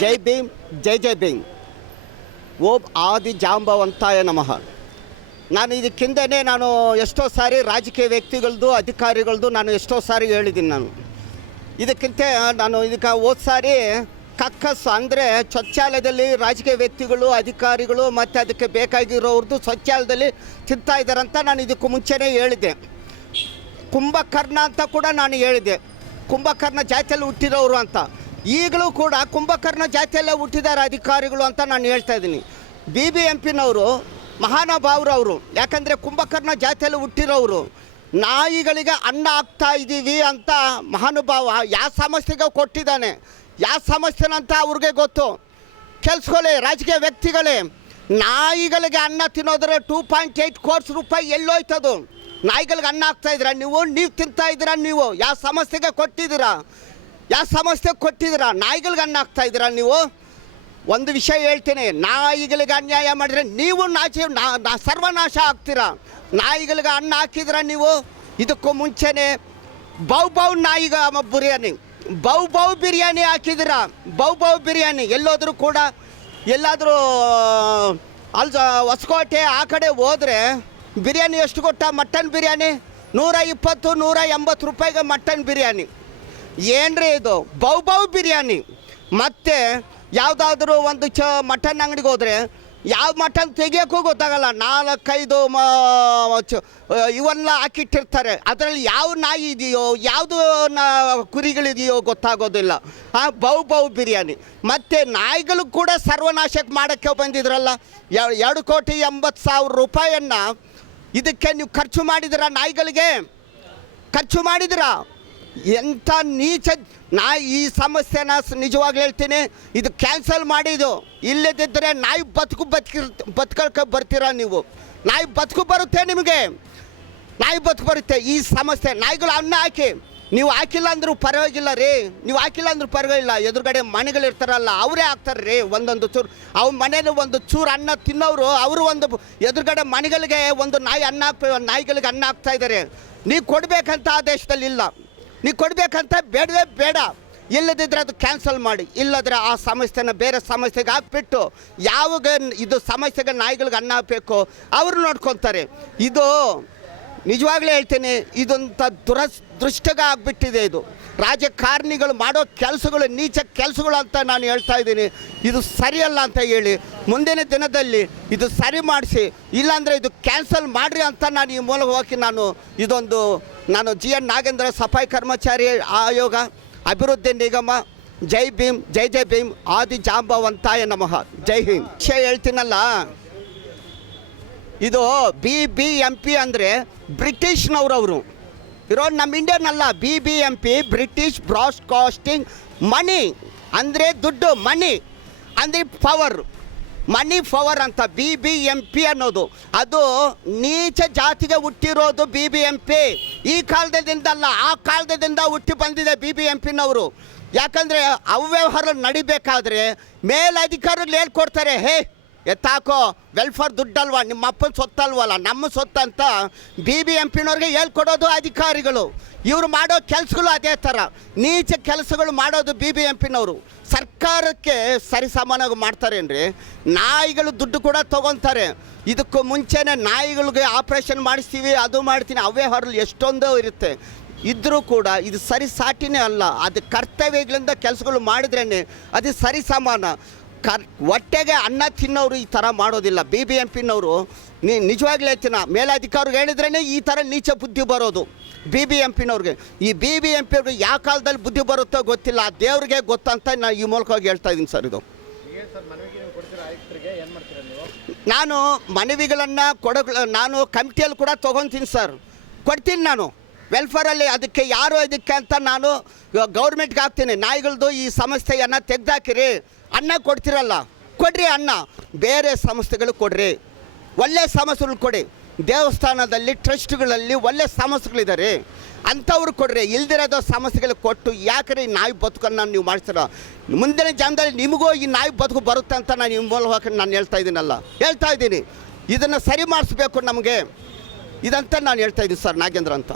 ಜೈ ಭೀಮ್, ಜೈ ಜೈ ಭೀಮ್. ಓಂ ಆದಿ ಜಾಂಬವಂತಾಯ ನಮಃ. ನಾನು ಇದಕ್ಕಿಂತನೇ ನಾನು ಎಷ್ಟೋ ಸಾರಿ ರಾಜಕೀಯ ವ್ಯಕ್ತಿಗಳದ್ದು, ಅಧಿಕಾರಿಗಳದ್ದು ನಾನು ಎಷ್ಟೋ ಸಾರಿ ಹೇಳಿದ್ದೀನಿ ನಾನು. ಇದಕ್ಕಿಂತ ನಾನು ಇದಕ್ಕೆ ಹೋದ ಸಾರಿ ಕಕ್ಕಸ್ ಅಂದರೆ ಶೌಚಾಲಯದಲ್ಲಿ ರಾಜಕೀಯ ವ್ಯಕ್ತಿಗಳು, ಅಧಿಕಾರಿಗಳು ಮತ್ತು ಅದಕ್ಕೆ ಬೇಕಾಗಿರೋರ್ದು ಶೌಚಾಲಯದಲ್ಲಿ ತಿಂತಾ ಇದ್ದಾರಂತ ನಾನು ಇದಕ್ಕೂ ಮುಂಚೆನೇ ಹೇಳಿದೆ ಕುಂಭಕರ್ಣ ಅಂತ ಕೂಡ ನಾನು ಹೇಳಿದೆ ಕುಂಭಕರ್ಣ ಜಾತಿಯಲ್ಲಿ ಹುಟ್ಟಿರೋರು ಅಂತ. ಈಗಲೂ ಕೂಡ ಕುಂಭಕರ್ಣ ಜಾತಿಯಲ್ಲೇ ಹುಟ್ಟಿದ್ದಾರೆ ಅಧಿಕಾರಿಗಳು ಅಂತ ನಾನು ಹೇಳ್ತಾ ಇದ್ದೀನಿ. ಬಿ ಬಿ ಎಂ ಪಿನವರು ಮಹಾನುಭಾವರು ಅವರು ಯಾಕಂದರೆ ಕುಂಭಕರ್ಣ ಜಾತಿಯಲ್ಲಿ ಹುಟ್ಟಿರೋರು ನಾಯಿಗಳಿಗೆ ಅನ್ನ ಹಾಕ್ತಾ ಇದ್ದೀವಿ ಅಂತ ಮಹಾನುಭಾವ ಯಾವ ಸಮಸ್ಯೆಗೆ ಕೊಟ್ಟಿದ್ದಾನೆ. ಯಾವ ಸಮಸ್ಯೆನಂತ ಅವ್ರಿಗೆ ಗೊತ್ತು. ಕೆಲ್ಸಗಳೇ, ರಾಜಕೀಯ ವ್ಯಕ್ತಿಗಳೇ, ನಾಯಿಗಳಿಗೆ ಅನ್ನ ತಿನ್ನೋದ್ರೆ ಟೂ ಪಾಯಿಂಟ್ ಏಯ್ಟ್ ಕೋರ್ಸ್ ರೂಪಾಯಿ ಎಲ್ಲೋಯ್ತದು. ನಾಯಿಗಳಿಗೆ ಅನ್ನ ಹಾಕ್ತಾ ಇದ್ದೀರಾ ನೀವು? ನೀವು ತಿಂತಾ ಇದ್ದೀರಾ ನೀವು? ಯಾವ ಸಮಸ್ಯೆಗೆ ಕೊಟ್ಟಿದ್ದೀರಾ? ಯಾವ ಸಮಸ್ಯೆ ಕೊಟ್ಟಿದ್ದೀರ? ನಾಯಿಗಳಿಗೆ ಅನ್ನ ಹಾಕ್ತಾ ಇದ್ದೀರಾ ನೀವು? ಒಂದು ವಿಷಯ ಹೇಳ್ತೀನಿ, ನಾಯಿಗಳಿಗೆ ಅನ್ಯಾಯ ಮಾಡಿದರೆ ನೀವು ನಾಚಿ, ನಾ ಸರ್ವನಾಶ ಆಗ್ತೀರಾ? ನಾಯಿಗಳಿಗೆ ಅನ್ನ ಹಾಕಿದ್ರ ನೀವು? ಇದಕ್ಕೂ ಮುಂಚೆನೆ ಬೌ ಬೌ ನಾಯಿಗ ಬಿರಿಯಾನಿ, ಬೌ ಬೌ ಬಿರಿಯಾನಿ ಹಾಕಿದಿರ ಬೌ ಬೌ ಬಿರಿಯಾನಿ, ಎಲ್ಲೋದ್ರೂ ಕೂಡ ಎಲ್ಲಾದರೂ ಅಲ್ಲಿ ಹೊಸಕೋಟೆ ಆ ಕಡೆ ಹೋದರೆ ಬಿರಿಯಾನಿ ಎಷ್ಟು ಕೊಟ್ಟ ಮಟನ್ ಬಿರಿಯಾನಿ ನೂರ ಇಪ್ಪತ್ತು, ನೂರ ಎಂಬತ್ತು ರೂಪಾಯಿಗೆ ಮಟನ್ ಬಿರಿಯಾನಿ. ಏನ್ರಿ ಇದು? ಬೌ ಬೌ ಬಿರಿಯಾನಿ. ಮತ್ತೆ ಯಾವುದಾದ್ರೂ ಒಂದು ಚ ಮಟನ್ ಅಂಗಡಿಗೆ ಹೋದರೆ ಯಾವ ಮಟನ್ ತೆಗಿಯೋಕ್ಕೂ ಗೊತ್ತಾಗಲ್ಲ. ನಾಲ್ಕೈದು ಮ ಇವೆಲ್ಲ ಹಾಕಿಟ್ಟಿರ್ತಾರೆ. ಅದರಲ್ಲಿ ಯಾವ ನಾಯಿ ಇದೆಯೋ, ಯಾವುದು ನಾ, ಕುರಿಗಳಿದೆಯೋ ಗೊತ್ತಾಗೋದಿಲ್ಲ. ಆ, ಬೌ ಬೌ ಬಿರಿಯಾನಿ. ಮತ್ತು ನಾಯಿಗಳು ಕೂಡ ಸರ್ವನಾಶಕ್ಕೆ ಮಾಡೋಕ್ಕೆ ಬಂದಿದ್ರಲ್ಲ. ಎರಡು ಕೋಟಿ ಎಂಬತ್ತು ಸಾವಿರ ರೂಪಾಯಿಯನ್ನು ಇದಕ್ಕೆ ನೀವು ಖರ್ಚು ಮಾಡಿದಿರ ನಾಯಿಗಳಿಗೆ? ಖರ್ಚು ಮಾಡಿದಿರಾ? ಎಂಥ ನೀಚ ನಾ ಈ ಸಮಸ್ಯೆನ ನಿಜವಾಗ್ಲೂ ಹೇಳ್ತೀನಿ. ಇದು ಕ್ಯಾನ್ಸಲ್ ಮಾಡಿದ್ದು. ಇಲ್ಲದಿದ್ದರೆ ನಾಯಿ ಬದುಕು ಬದುಕಿ ಬದುಕಕ್ಕೆ ಬರ್ತೀರಾ ನೀವು? ನಾಯಿ ಬದುಕು ಬರುತ್ತೆ ನಿಮಗೆ. ನಾಯಿ ಬದುಕು ಬರುತ್ತೆ. ಈ ಸಮಸ್ಯೆ ನಾಯಿಗಳು ಅನ್ನ ಹಾಕಿ. ನೀವು ಹಾಕಿಲ್ಲ ಅಂದ್ರೂ ಪರವಾಗಿಲ್ಲ ರೀ. ನೀವು ಹಾಕಿಲ್ಲ ಅಂದ್ರೂ ಪರವಾಗಿಲ್ಲ. ಎದುರುಗಡೆ ಮನೆಗಳು ಇರ್ತಾರಲ್ಲ, ಅವರೇ ಹಾಕ್ತಾರೆ ರೀ ಒಂದೊಂದು ಚೂರು. ಅವ್ರ ಮನೇಲಿ ಒಂದು ಚೂರು ಅನ್ನ ತಿನ್ನೋರು ಅವರು ಒಂದು ಎದುರುಗಡೆ ಮನೆಗಳಿಗೆ ಒಂದು ನಾಯಿ ಅನ್ನ ಹಾಕ್ ನಾಯಿಗಳಿಗೆ ಅನ್ನ ಹಾಕ್ತಾ ಇದ್ದಾರೆ ನೀವು ಕೊಡಬೇಕಂತ ದೇಶದಲ್ಲಿ ಇಲ್ಲ. ನೀವು ಕೊಡಬೇಕಂತ ಬೇಡವೇ ಬೇಡ. ಇಲ್ಲದಿದ್ದರೆ ಅದು ಕ್ಯಾನ್ಸಲ್ ಮಾಡಿ. ಇಲ್ಲದ್ರೆ ಆ ಸಮಸ್ಯೆನ ಬೇರೆ ಸಮಸ್ಯೆಗೆ ಹಾಕ್ಬಿಟ್ಟು ಯಾವಾಗ ಇದು ಸಮಸ್ಯೆಗೆ ನಾಯಿಗಳಿಗೆ ಅನ್ನ ಹಾಕಬೇಕು, ಅವರು ನೋಡ್ಕೊತಾರೆ. ಇದು ನಿಜವಾಗ್ಲೇ ಹೇಳ್ತೀನಿ ಇದೊಂಥ ದುರಸ್, ದೃಷ್ಟಗ ಆಗಿಬಿಟ್ಟಿದೆ ಇದು. ರಾಜಕಾರಣಿಗಳು ಮಾಡೋ ಕೆಲಸಗಳು, ನೀಚ ಕೆಲಸಗಳು ಅಂತ ನಾನು ಹೇಳ್ತಾ ಇದ್ದೀನಿ. ಇದು ಸರಿಯಲ್ಲ ಅಂತ ಹೇಳಿ, ಮುಂದಿನ ದಿನದಲ್ಲಿ ಇದು ಸರಿ ಮಾಡಿಸಿ, ಇಲ್ಲಾಂದರೆ ಇದು ಕ್ಯಾನ್ಸಲ್ ಮಾಡಿರಿ ಅಂತ ನಾನು ಈ ಮೂಲಕ ಹೋಗಿ ನಾನು ಇದೊಂದು ನಾನು ಜಿ ಎನ್ ನಾಗೇಂದ್ರ ಸಫಾಯಿ ಕರ್ಮಚಾರಿ ಆಯೋಗ, ಅಭಿವೃದ್ಧಿ ನಿಗಮ, ಜೈ ಭೀಮ್, ಜೈ ಜೈ ಭೀಮ್, ಆದಿ ಜಾಂಬವಂತಾಯ ನಮಃ. ಜೈ ಹಿಂದ್. ವಿಷಯ ಹೇಳ್ತೀನಲ್ಲ, ಇದು ಬಿ ಬಿ ಎಂ ಪಿ ಅಂದರೆ ಬ್ರಿಟಿಷ್ನವ್ರವರು. ಇರೋ ನಮ್ಮ ಇಂಡಿಯನ್ ಅಲ್ಲ B B M P, British broadcasting money. ಅಂದರೆ ದುಡ್ಡು ಮನಿ. ಅಂದರೆ ಪವರ್. ಮನಿ ಪವರ್ ಅಂತ ಬಿ ಬಿ ಎಂ ಪಿ ಅನ್ನೋದು. ಅದು ನೀಚ ಜಾತಿಗೆ ಹುಟ್ಟಿರೋದು ಬಿ ಬಿ ಎಂ ಪಿ ಈ ಕಾಲದಿಂದಲ್ಲ ಆ ಕಾಲದಿಂದ ಹುಟ್ಟಿ ಬಂದಿದೆ ಬಿ ಬಿ ಎಂ ಪಿನವರು ಯಾಕಂದರೆ ಅವ್ಯವಹಾರ ನಡಿಬೇಕಾದ್ರೆ ಮೇಲಧಿಕಾರಿಗಳು ಹೇಳ್ಕೊಡ್ತಾರೆ, ಹೇ ಎತ್ತಾಕೋ ವೆಲ್ಫೇರ್ ದುಡ್ಡಲ್ವಾ? ನಿಮ್ಮ ಅಪ್ಪನ ಸೊತ್ತಲ್ವಲ್ಲ? ನಮ್ಮ ಸೊತ್ತಂತ ಬಿ ಬಿ ಎಂ ಪಿನವ್ರಿಗೆ ಹೇಳ್ಕೊಡೋದು ಅಧಿಕಾರಿಗಳು. ಇವರು ಮಾಡೋ ಕೆಲಸಗಳು ಅದೇ ಥರ. ನೀಚ ಕೆಲಸಗಳು ಮಾಡೋದು ಬಿ ಬಿ ಎಂ ಪಿನವರು ಸರ್ಕಾರಕ್ಕೆ ಸರಿಸಮಾನಾಗಿ ಮಾಡ್ತಾರೇನ್ರಿ? ನಾಯಿಗಳು ದುಡ್ಡು ಕೂಡ ತೊಗೊತಾರೆ. ಇದಕ್ಕೂ ಮುಂಚೆನೇ ನಾಯಿಗಳಿಗೆ ಆಪ್ರೇಷನ್ ಮಾಡಿಸ್ತೀವಿ, ಅದು ಮಾಡ್ತೀನಿ, ಅವೇ ಹೊರಲು ಎಷ್ಟೊಂದು ಇರುತ್ತೆ. ಇದ್ದರೂ ಕೂಡ ಇದು ಸರಿ ಸಾಟಿನೇ ಅಲ್ಲ. ಅದು ಕರ್ತವ್ಯಗಳಿಂದ ಕೆಲಸಗಳು ಮಾಡಿದ್ರೇ ಅದು ಸರಿ ಸಮಾನ. ಕರ್ ಹೊಟ್ಟೆಗೆ ಅನ್ನ ತಿನ್ನೋರು ಈ ಥರ ಮಾಡೋದಿಲ್ಲ. ಬಿ ಬಿ ಎಂ ಪಿನವರು ನೀ ನಿಜವಾಗ್ಲೂ ಹೇಳ್ತೀನ ಮೇಲಾಧಿಕಾರಿಗೆ ಹೇಳಿದ್ರೇ ಈ ಥರ ನೀಚ ಬುದ್ಧಿ ಬರೋದು. ಬಿ ಬಿ ಎಂ ಪಿನವ್ರಿಗೆ ಈ ಬಿ ಬಿ ಎಂ ಪಿ ಅವ್ರಿಗೆ ಯಾವ ಕಾಲದಲ್ಲಿ ಬುದ್ಧಿ ಬರುತ್ತೋ ಗೊತ್ತಿಲ್ಲ. ಆ ದೇವ್ರಿಗೆ ಗೊತ್ತಂತ ನಾನು ಈ ಮೂಲಕವಾಗಿ ಹೇಳ್ತಾ ಇದ್ದೀನಿ ಸರ್ ಇದು. ನಾನು ಮನವಿಗಳನ್ನು ಕೊಡ ನಾನು ಕಮಿಟಿಯಲ್ಲಿ ಕೂಡ ತೊಗೊತೀನಿ ಸರ್. ಕೊಡ್ತೀನಿ ನಾನು. ವೆಲ್ಫೇರಲ್ಲಿ ಅದಕ್ಕೆ ಯಾರು ಇದಕ್ಕೆ ಅಂತ ನಾನು ಗೌರ್ಮೆಂಟ್ಗೆ ಹಾಕ್ತೀನಿ. ನಾಯಿಗಳದ್ದು ಈ ಸಮಸ್ಯೆಯನ್ನು ತೆಗೆದಾಕಿರಿ. ಅನ್ನ ಕೊಡ್ತಿರಲ್ಲ. ಕೊಡ್ರಿ ಅನ್ನ. ಬೇರೆ ಸಂಸ್ಥೆಗಳು ಕೊಡ್ರಿ. ಒಳ್ಳೆ ಸಮಸ್ಯೆಗಳು ಕೊಡಿ. ದೇವಸ್ಥಾನದಲ್ಲಿ ಟ್ರಸ್ಟ್ಗಳಲ್ಲಿ ಒಳ್ಳೆ ಸಮಸ್ಯೆಗಳಿದ್ದಾರೆ ಅಂಥವ್ರು ಕೊಡ್ರಿ. ಇಲ್ದಿರೋದು ಸಮಸ್ಯೆಗಳು ಕೊಟ್ಟು ಯಾಕ್ರೆ ಈ ನಾಯಿ ಬದುಕನ್ನು ನೀವು ಮಾಡ್ತೀರ ಮುಂದಿನ ಜನದಲ್ಲಿ ನಿಮಗೂ ಈ ನಾಯಿ ಬದುಕು ಬರುತ್ತೆ ಅಂತ ನಾನು ಈ ಮೂಲಕ ನಾನು ಹೇಳ್ತಾ ಇದ್ದೀನಲ್ಲ. ಹೇಳ್ತಾ ಇದ್ದೀನಿ. ಇದನ್ನು ಸರಿ ಮಾಡಿಸ್ಬೇಕು ನಮಗೆ. ಇದಂತ ನಾನು ಹೇಳ್ತಾ ಇದ್ದೀನಿ ಸರ್ ನಾಗೇಂದ್ರ ಅಂತ.